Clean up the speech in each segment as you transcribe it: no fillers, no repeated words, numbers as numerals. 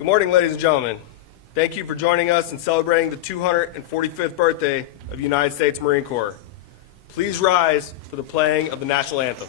Good morning, ladies and gentlemen. Thank you for joining us in celebrating the 245th birthday of the United States Marine Corps. Please rise for the playing of the national anthem.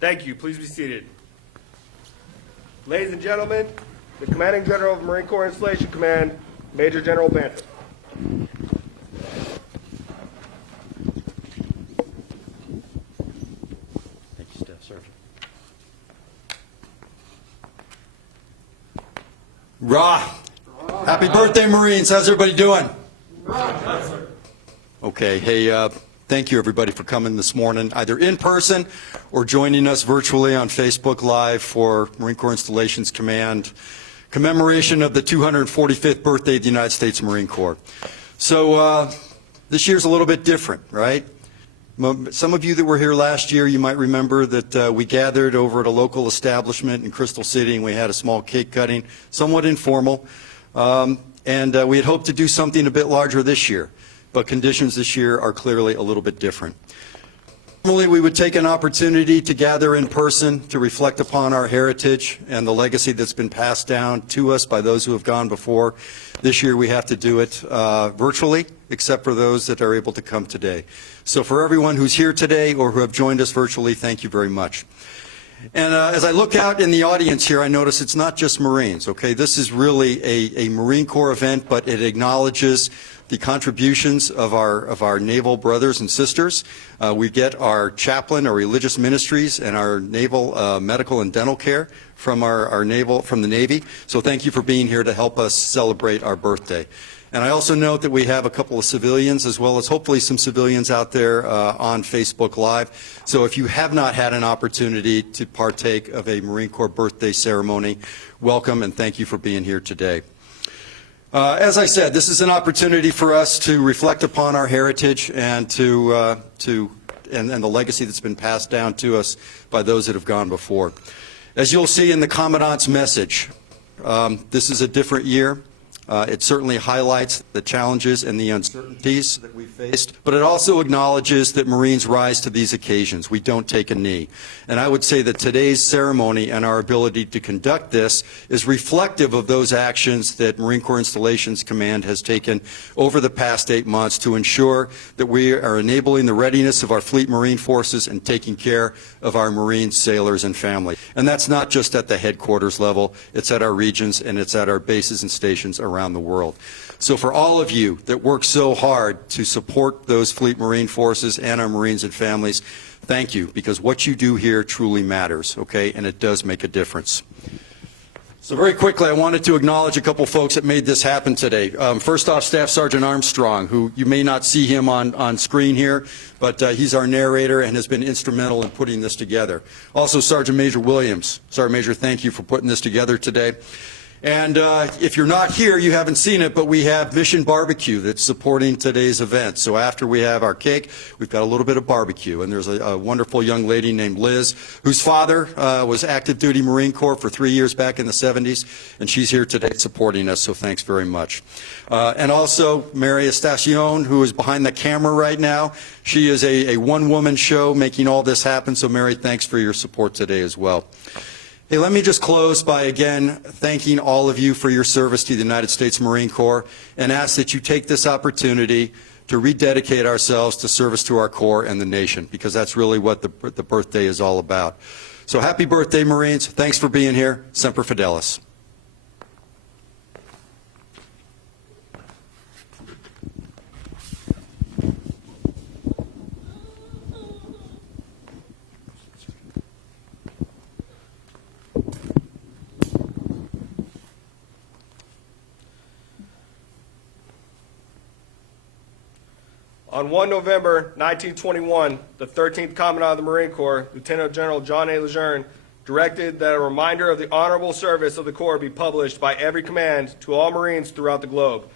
Thank you. Please be seated. Ladies and gentlemen, the Commanding General of Marine Corps Installation Command, Major General Banta. Thank you, Staff Sergeant. Rah! Happy birthday, Marines. How's everybody doing? Okay. Hey, thank you, everybody, for coming this morning, either in person or joining us virtually on Facebook Live for Marine Corps Installations Command commemoration of the 245th birthday of the United States Marine Corps. So this year's a little bit different, right? Some of you that were here last year, you might remember that we gathered over at a local establishment in Crystal City and we had a small cake cutting, somewhat informal, and we had hoped to do something a bit larger this year, but conditions this year are clearly a little bit different. Normally we would take an opportunity to gather in person to reflect upon our heritage and the legacy that's been passed down to us by those who have gone before. This year we have to do it virtually, except for those that are able to come today. So for everyone who's here today or who have joined us virtually, thank you very much. And as I look out in the audience here, I notice it's not just Marines, okay? This is really a Marine Corps event, but it acknowledges the contributions of our naval brothers and sisters. We get our chaplain, our religious ministries, and our naval medical and dental care from from the Navy. So thank you for being here to help us celebrate our birthday. And I also note that we have a couple of civilians, as well as hopefully some civilians out there on Facebook Live. So if you have not had an opportunity to partake of a Marine Corps birthday ceremony, welcome and thank you for being here today. As I said, this is an opportunity for us to reflect upon our heritage and and the legacy that's been passed down to us by those that have gone before. As you'll see in the Commandant's message, this is a different year. It certainly highlights the challenges and the uncertainties that we faced, but it also acknowledges that Marines rise to these occasions. We don't take a knee. And I would say that today's ceremony and our ability to conduct this is reflective of those actions that Marine Corps Installations Command has taken over the past 8 months to ensure that we are enabling the readiness of our Fleet Marine Forces and taking care of our Marine sailors and family. And that's not just at the headquarters level, it's at our regions and it's at our bases and stations around the world. So for all of you that work so hard to support those Fleet Marine Forces and our Marines and families, thank you, because what you do here truly matters, okay, and it does make a difference. So very quickly, I wanted to acknowledge a couple folks that made this happen today. First off, Staff Sergeant Armstrong, who you may not see him on screen here, but he's our narrator and has been instrumental in putting this together. Also, Sergeant Major Williams. Sergeant Major, thank you for putting this together today. And if you're not here, you haven't seen it, but we have Mission Barbecue that's supporting today's event. So after we have our cake, we've got a little bit of barbecue. And there's a wonderful young lady named Liz, whose father was active duty Marine Corps for 3 years back in the 70s, and she's here today supporting us, so thanks very much. And also Mary Estacion, who is behind the camera right now. She is a one-woman show making all this happen, so Mary, thanks for your support today as well. Hey, let me just close by again thanking all of you for your service to the United States Marine Corps and ask that you take this opportunity to rededicate ourselves to service to our Corps and the nation, because that's really what the birthday is all about. So happy birthday, Marines. Thanks for being here. Semper Fidelis. On 1 November 1921, the 13th Commandant of the Marine Corps, Lieutenant General John A. Lejeune, directed that a reminder of the honorable service of the Corps be published by every command to all Marines throughout the globe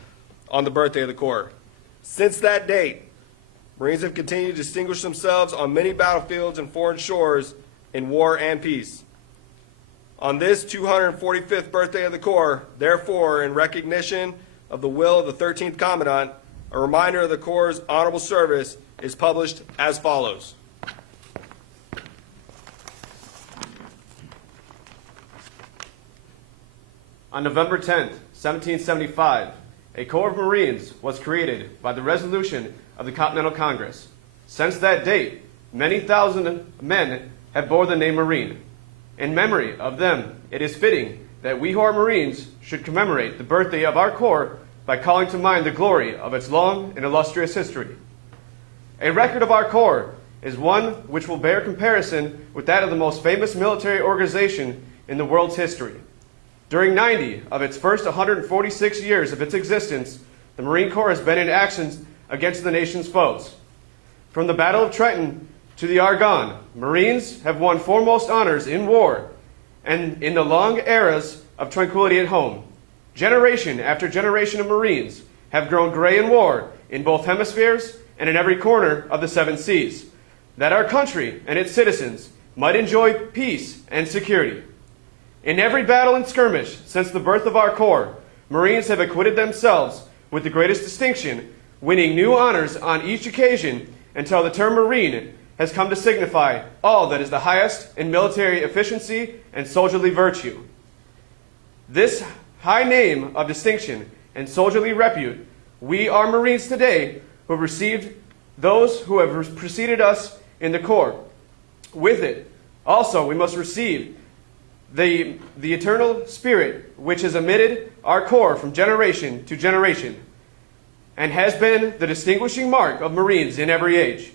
on the birthday of the Corps. Since that date, Marines have continued to distinguish themselves on many battlefields and foreign shores in war and peace. On this 245th birthday of the Corps, therefore, in recognition of the will of the 13th Commandant, a reminder of the Corps' honorable service is published as follows. On November 10, 1775, a Corps of Marines was created by the resolution of the Continental Congress. Since that date, many thousand men have bore the name Marine. In memory of them, it is fitting that we who are Marines should commemorate the birthday of our Corps by calling to mind the glory of its long and illustrious history. A record of our Corps is one which will bear comparison with that of the most famous military organization in the world's history. During 90 of its first 146 years of its existence, the Marine Corps has been in action against the nation's foes. From the Battle of Trenton to the Argonne, Marines have won foremost honors in war and in the long eras of tranquility at home. Generation after generation of Marines have grown gray in war in both hemispheres and in every corner of the 7 seas, that our country and its citizens might enjoy peace and security. In every battle and skirmish since the birth of our Corps, Marines have acquitted themselves with the greatest distinction, winning new honors on each occasion until the term Marine has come to signify all that is the highest in military efficiency and soldierly virtue. This high name of distinction and soldierly repute, we are Marines today who have received those who have preceded us in the Corps. With it, also, we must receive the eternal spirit which has emitted our Corps from generation to generation and has been the distinguishing mark of Marines in every age.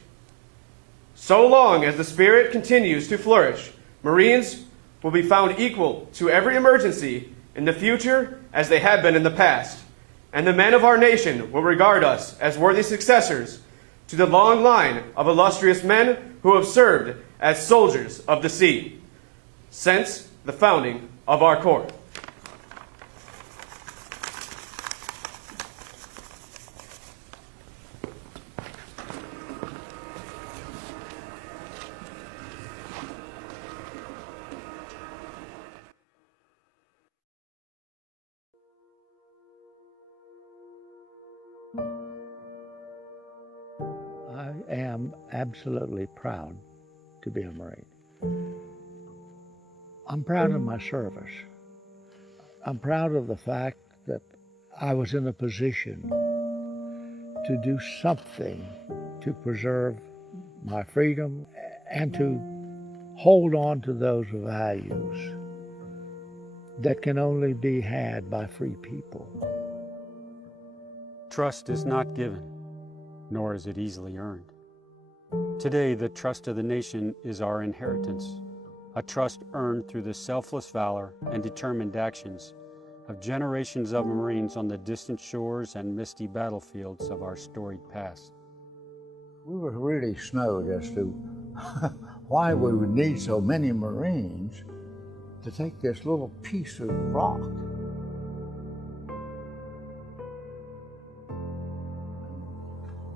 So long as the spirit continues to flourish, Marines will be found equal to every emergency in the future as they have been in the past, and the men of our nation will regard us as worthy successors to the long line of illustrious men who have served as soldiers of the sea since the founding of our Corps. I am absolutely proud to be a Marine. I'm proud of my service. I'm proud of the fact that I was in a position to do something to preserve my freedom and to hold on to those values that can only be had by free people. Trust is not given, nor is it easily earned. Today, the trust of the nation is our inheritance, a trust earned through the selfless valor and determined actions of generations of Marines on the distant shores and misty battlefields of our storied past. We were really snowed as to why we would need so many Marines to take this little piece of rock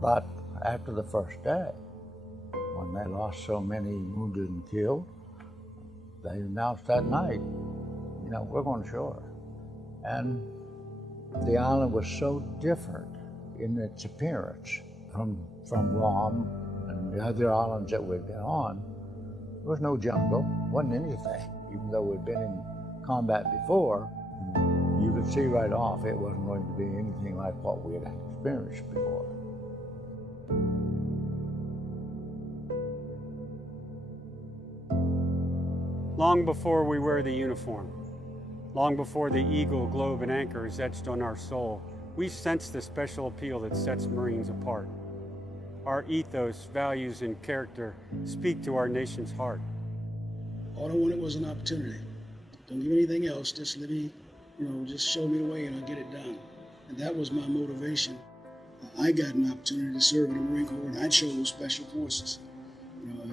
But after the first day, when they lost so many wounded and killed, they announced that night, we're going ashore. And the island was so different in its appearance from Guam and the other islands that we'd been on. There was no jungle, wasn't anything. Even though we'd been in combat before, you could see right off it wasn't going to be anything like what we had experienced before. Long before we wear the uniform, long before the eagle, globe, and anchor is etched on our soul, we sense the special appeal that sets Marines apart. Our ethos, values, and character speak to our nation's heart. All I wanted was an opportunity. Don't give me anything else, just let me, just show me the way and I'll get it done. And that was my motivation. I got an opportunity to serve in the Marine Corps, and I chose Special Forces.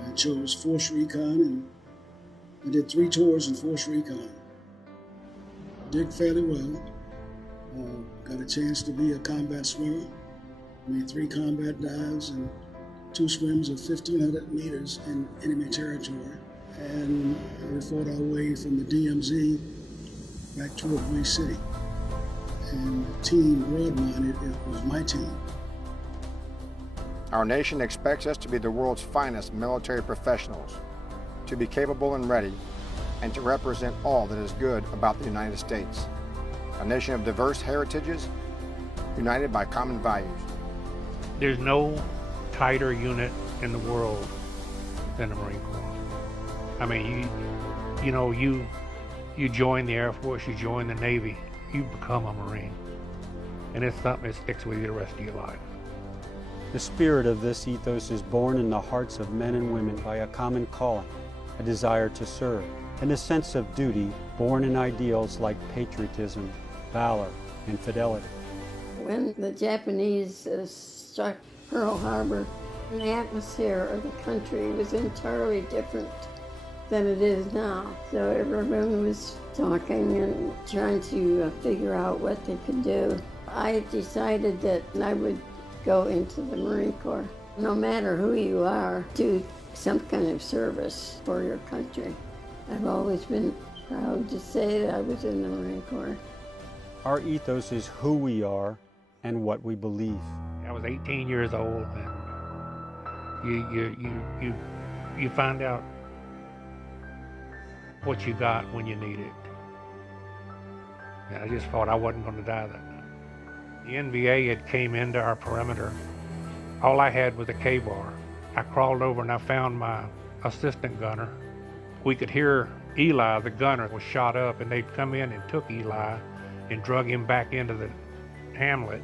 I chose Force Recon, and I did 3 tours in Force Recon. Did fairly well. Got a chance to be a combat swimmer. Made 3 combat dives and 2 swims of 1,500 meters in enemy territory. And we fought our way from the DMZ back toward Hawaii City. And Team Broadmine, it was my team. Our nation expects us to be the world's finest military professionals, to be capable and ready, and to represent all that is good about the United States. A nation of diverse heritages, united by common values. There's no tighter unit in the world than the Marine Corps. I mean, you join the Air Force, you join the Navy, you become a Marine. And it's something that sticks with you the rest of your life. The spirit of this ethos is born in the hearts of men and women by a common calling, a desire to serve, and a sense of duty born in ideals like patriotism, valor, and fidelity. When the Japanese struck Pearl Harbor, the atmosphere of the country was entirely different than it is now. So everyone was talking and trying to figure out what they could do. I decided that I would go into the Marine Corps. No matter who you are, do some kind of service for your country. I've always been proud to say that I was in the Marine Corps. Our ethos is who we are and what we believe. I was 18 years old, and you find out what you got when you need it. And I just thought I wasn't going to die that night. The NVA had came into our perimeter. All I had was a K-bar. I crawled over and I found my assistant gunner. We could hear Eli, the gunner, was shot up, and they'd come in and took Eli and drug him back into the hamlet.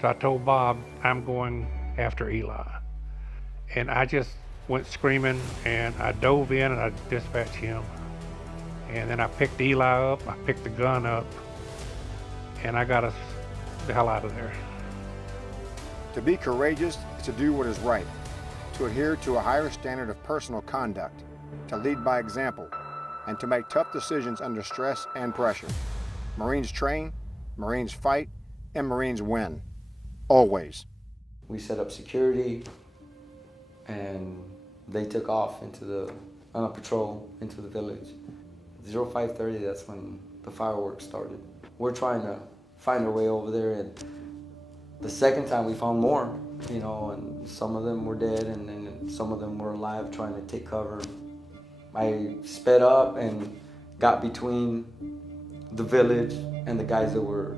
So I told Bob, I'm going after Eli. And I just went screaming, and I dove in and I dispatched him. And then I picked Eli up, I picked the gun up, and I got us the hell out of there. To be courageous is to do what is right, to adhere to a higher standard of personal conduct, to lead by example, and to make tough decisions under stress and pressure. Marines train, Marines fight, and Marines win. Always. We set up security, and they took off on a patrol into the village. 05:30, that's when the fireworks started. We're trying to find our way over there, and the second time we found more, and some of them were dead, and then some of them were alive trying to take cover. I sped up and got between the village and the guys that were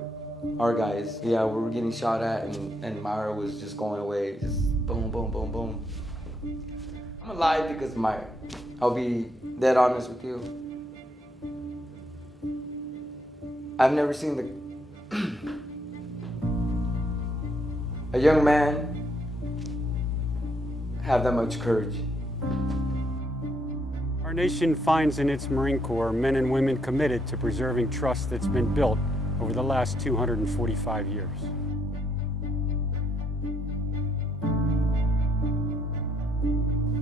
our guys. Yeah, we were getting shot at, and Myra was just going away, just boom, boom, boom, boom. I'm alive because of Myra. I'll be dead honest with you. I've never seen a young man have that much courage. Our nation finds in its Marine Corps men and women committed to preserving trust that's been built over the last 245 years.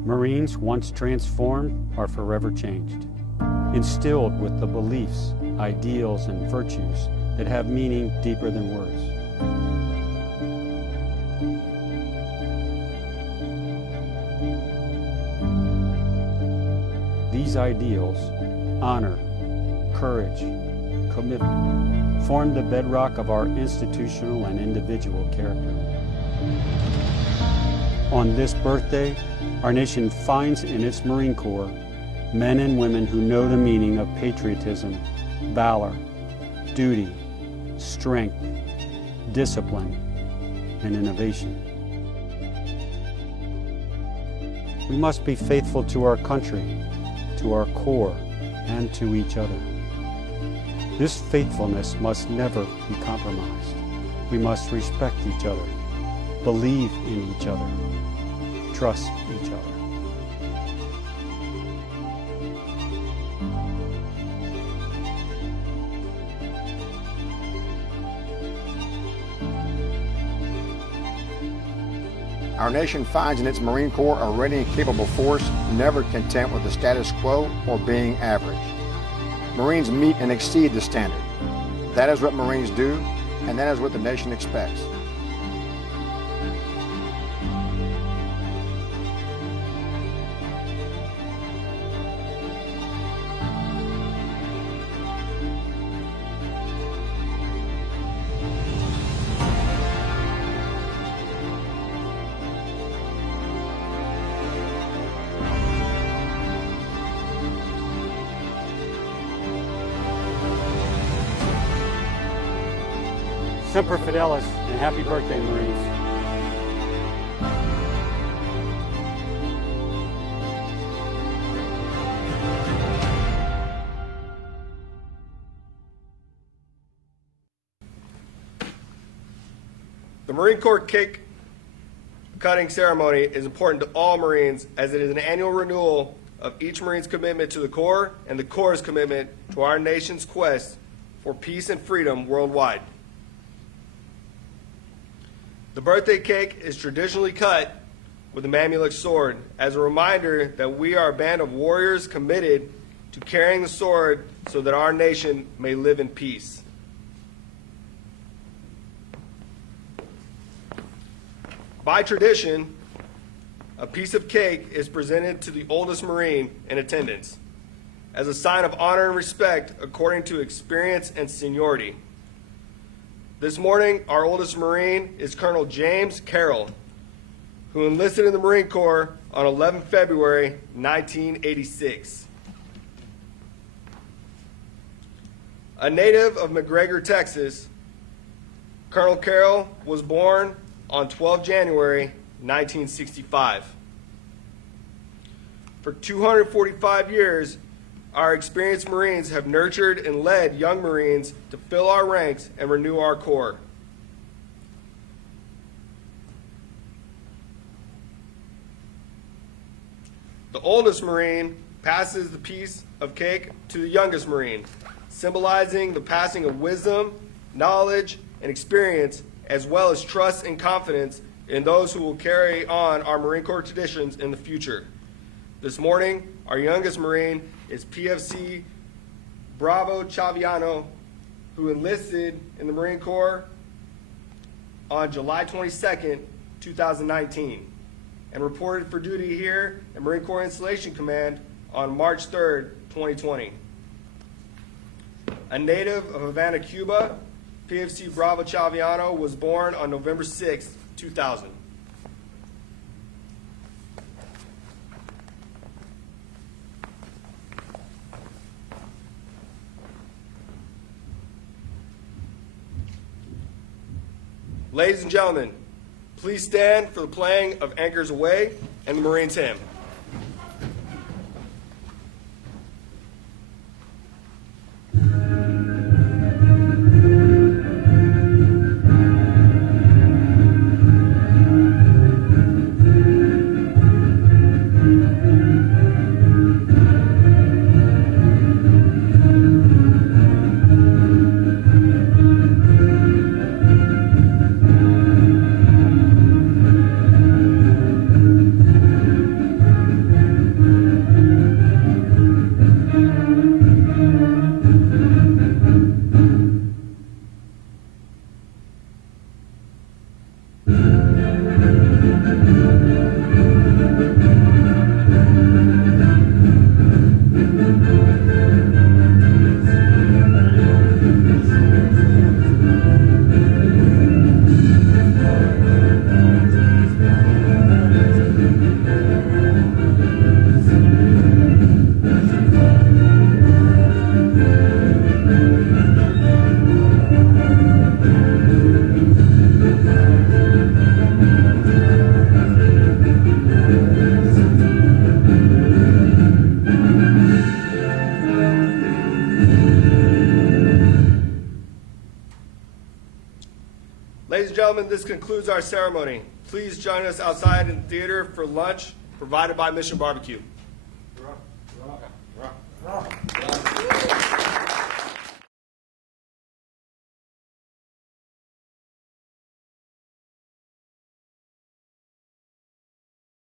Marines, once transformed, are forever changed, instilled with the beliefs, ideals, and virtues that have meaning deeper than words. These ideals, honor, courage, commitment, form the bedrock of our institutional and individual character. On this birthday, our nation finds in its Marine Corps men and women who know the meaning of patriotism, valor, duty, strength, discipline, and innovation. We must be faithful to our country, to our Corps, and to each other. This faithfulness must never be compromised. We must respect each other, believe in each other, trust each other. Our nation finds in its Marine Corps a ready and capable force, never content with the status quo or being average. Marines meet and exceed the standard. That is what Marines do, and that is what the nation expects. Semper Fidelis, and happy birthday, Marines. The Marine Corps cake cutting ceremony is important to all Marines as it is an annual renewal of each Marine's commitment to the Corps and the Corps' commitment to our nation's quest for peace and freedom worldwide. The birthday cake is traditionally cut with a Mamluk sword as a reminder that we are a band of warriors committed to carrying the sword so that our nation may live in peace. By tradition, a piece of cake is presented to the oldest Marine in attendance as a sign of honor and respect according to experience and seniority. This morning, our oldest Marine is Colonel James Carroll, who enlisted in the Marine Corps on 11 February 1986. A native of McGregor, Texas, Colonel Carroll was born on 12 January 1965. For 245 years, our experienced Marines have nurtured and led young Marines to fill our ranks and renew our Corps. The oldest Marine passes the piece of cake to the youngest Marine, symbolizing the passing of wisdom, knowledge, and experience, as well as trust and confidence in those who will carry on our Marine Corps traditions in the future. This morning, our youngest Marine is PFC Bravo Chaviano, who enlisted in the Marine Corps on July 22nd, 2019, and reported for duty here at Marine Corps Installation Command on March 3rd, 2020. A native of Havana, Cuba, PFC Bravo Chaviano was born on November 6th, 2000. Ladies and gentlemen, please stand for the playing of Anchors Aweigh and the Marines Hymn. gentlemen, this concludes our ceremony. Please join us outside in the theater for lunch provided by Mission Barbecue.